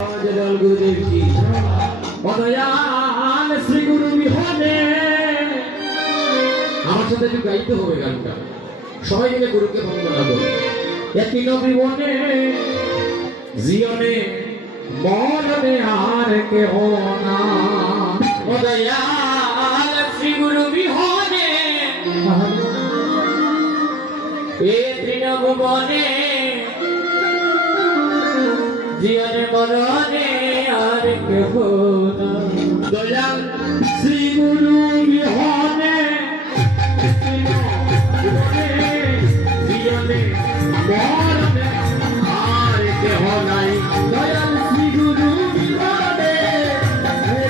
जलाल गुरुदेव की दयाल श्री गुरु বিহনে আমার সাথে একটু গাইতে হবে গানটা সবাই মিলে গুরুকে বন্দনা করো একই নবীবনে জীবনে মরণে আর কেহ না দয়াল শ্রী গুরু বিহনে এ তৃণভুবনে জীবনে মরণে আর কেহ না দয়াল শ্রী গুরু বিহনে জীবনে মরণে আর কেহ নাই দয়াল শ্রী গুরু বিহনে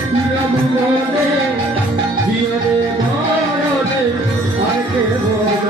তৃণভুবনে জীবনে মরণে আর কেহ নাই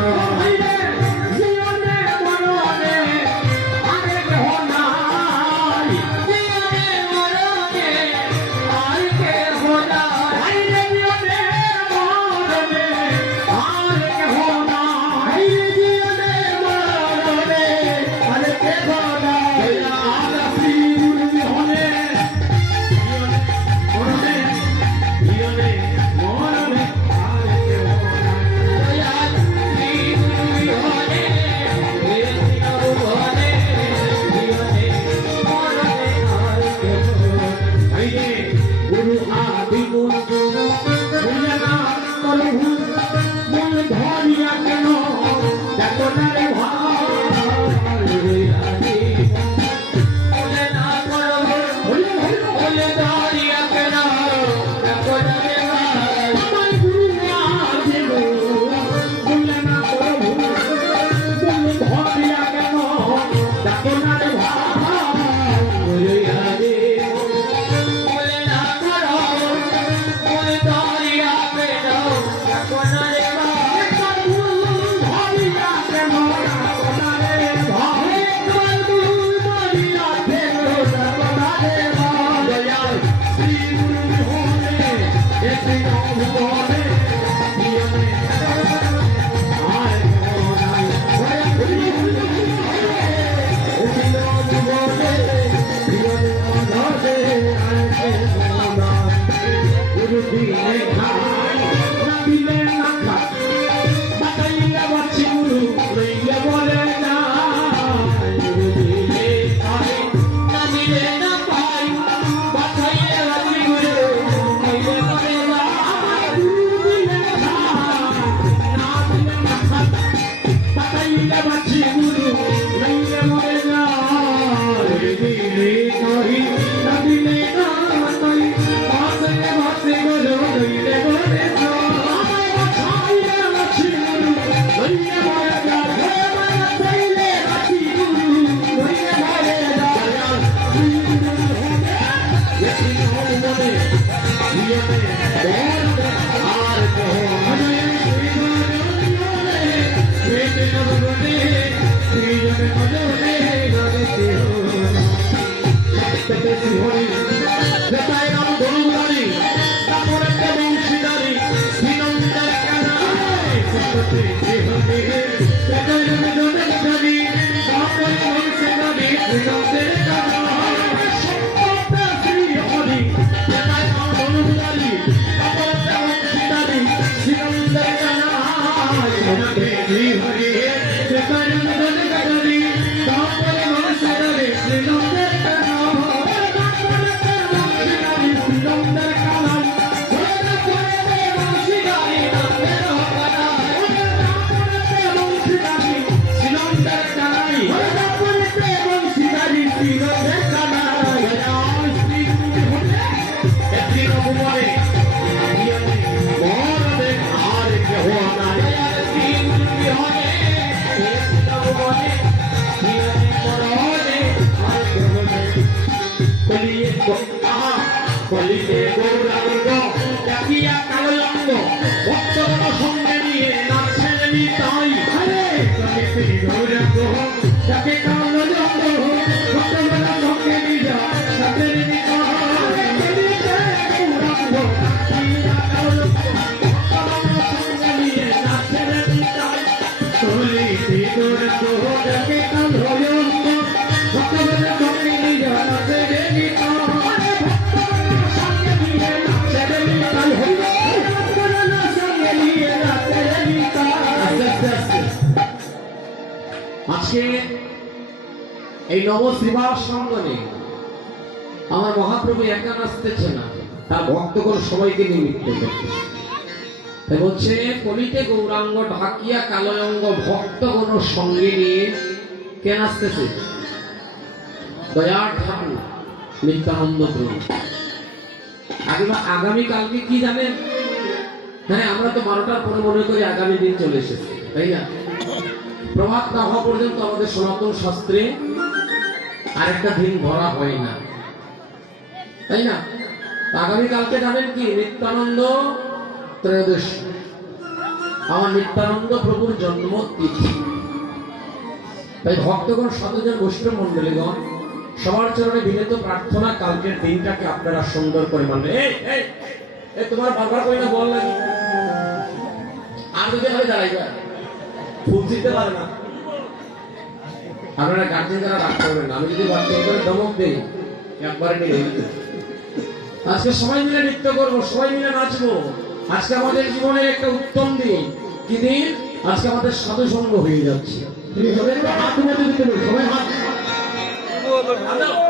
Thank you. এই নব শ্রীবাস সঙ্গনে আমার মহাপ্রভু একা নাচতেছে না, তার ভক্তগণ সবাইকে নিমিত্ত করতেছে। তাই বলছে কলিতে গৌরাঙ্গ ঢাকিয়া কালয়ঙ্গ ভক্তগণ সঙ্গে নিয়ে কে নাচতেছে? দয়ার ঠাকুর নিত্যানন্দ প্রভু। আগামীকালকে কি জানেন? হ্যাঁ, আমরা তো 12টার পরে মনে করি আগামী দিন চলে এসেছে, তাই না? প্রভাত না হওয়া পর্যন্ত আমাদের সনাতন শাস্ত্রে আরেকটা দিন ধরা হয় না, তাই না? আগামীকালকে জানেন কি? নিত্যানন্দ ত্রয়োদশী, আমার নিত্যানন্দ প্রভুর জন্ম তিথি। তাই ভক্তগণ, সাধুজন, বৈষ্ণব মন্ডলীগণ সবার চরণে বিনীত প্রার্থনা, কালকের দিনটাকে আপনারা সুন্দর করে মানবেন। তোমার বারবার করে না বল লাগি আর যদি হবে দাঁড়াইবে ফুল দিতে পারে না। আপনারা গার্জেন যারা রাগ করবেন, আমি যদি বাচ্চা করে দমক দিই একবারে নিয়ে আজকে সবাই মিলে নৃত্য করবো, সবাই মিলে নাচবো। আজকে আমাদের জীবনের একটা উত্তম দিন। কি দিন? আজকে আমাদের সাধু সঙ্গ হয়ে যাচ্ছে। হাত মধ্যে দিতে হবে, সবাই হাত। Hare